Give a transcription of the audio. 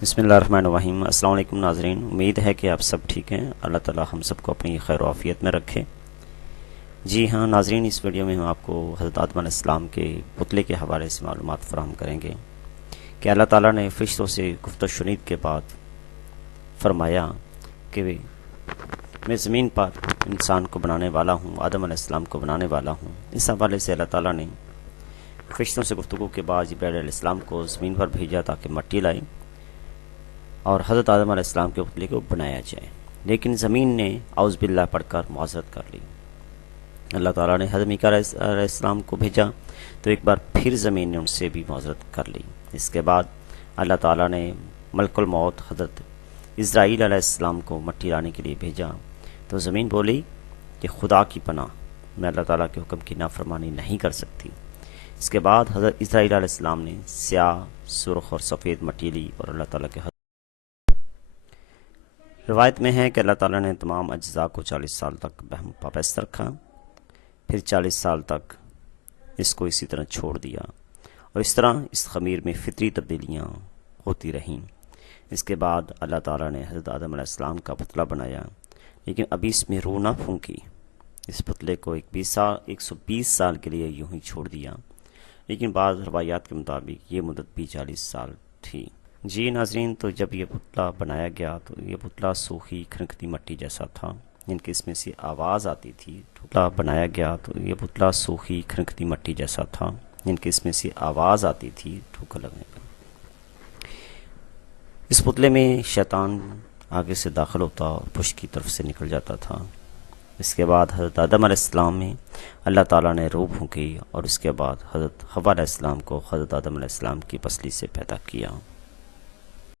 بسم اللہ الرحمن الرحیم۔ السلام علیکم ناظرین، امید ہے کہ آپ سب ٹھیک ہیں۔ اللہ تعالی ہم سب کو اپنی خیر و عافیت میں رکھے۔ جی ہاں ناظرین، اس ویڈیو میں ہم آپ کو حضرت آدم علیہ السلام کے پتلے کے حوالے سے معلومات فراہم کریں گے کہ اللہ تعالیٰ نے فرشتوں سے گفت و شنید کے بعد فرمایا کہ میں زمین پر انسان کو بنانے والا ہوں، آدم علیہ السلام کو بنانے والا ہوں۔ اس حوالے سے اللہ تعالیٰ نے فرشتوں سے گفتگو کے بعد جبرائیل علیہ السلام کو زمین پر بھیجا تاکہ مٹی لائے اور حضرت آدم علیہ السلام کے پتلے کو بنایا جائے، لیکن زمین نے اعوذ باللہ پڑھ کر معذرت کر لی۔ اللہ تعالیٰ نے حضرت میکائیل علیہ السلام کو بھیجا تو ایک بار پھر زمین نے ان سے بھی معذرت کر لی۔ اس کے بعد اللہ تعالیٰ نے ملک الموت حضرت اسرائیل علیہ السلام کو مٹی لانے کے لیے بھیجا تو زمین بولی کہ خدا کی پناہ، میں اللہ تعالیٰ کے حکم کی نافرمانی نہیں کر سکتی۔ اس کے بعد حضرت اسرائیل علیہ السلام نے سیاہ، سرخ اور سفید مٹی لی اور اللہ تعالیٰ کے روایت میں ہے کہ اللہ تعالیٰ نے تمام اجزاء کو 40 سال تک بہم پابست رکھا، پھر 40 سال تک اس کو اسی طرح چھوڑ دیا، اور اس طرح اس خمیر میں فطری تبدیلیاں ہوتی رہیں۔ اس کے بعد اللہ تعالیٰ نے حضرت آدم علیہ السلام کا پتلا بنایا، لیکن ابھی اس میں روح نہ پھونکی۔ اس پتلے کو 120 سال کے لیے یوں ہی چھوڑ دیا، لیکن بعض روایات کے مطابق یہ مدت بھی 40 سال تھی۔ جی ناظرین، تو جب یہ پتلا بنایا گیا تو یہ پتلا سوکھی کھنکتی مٹی جیسا تھا، جن کی اس میں سے آواز آتی تھی۔ پتلا بنایا گیا تو یہ پتلا سوکھی کھنکتی مٹی جیسا تھا، جن کی اس میں سے آواز آتی تھی ٹھوکر لگنے پر۔ اس پتلے میں شیطان آگے سے داخل ہوتا اور پشت کی طرف سے نکل جاتا تھا۔ اس کے بعد حضرت آدم علیہ السلام میں اللہ تعالیٰ نے روح پھونکی اور اس کے بعد حضرت حوا علیہ السلام کو حضرت آدم علیہ السلام کی پسلی سے پیدا کیا۔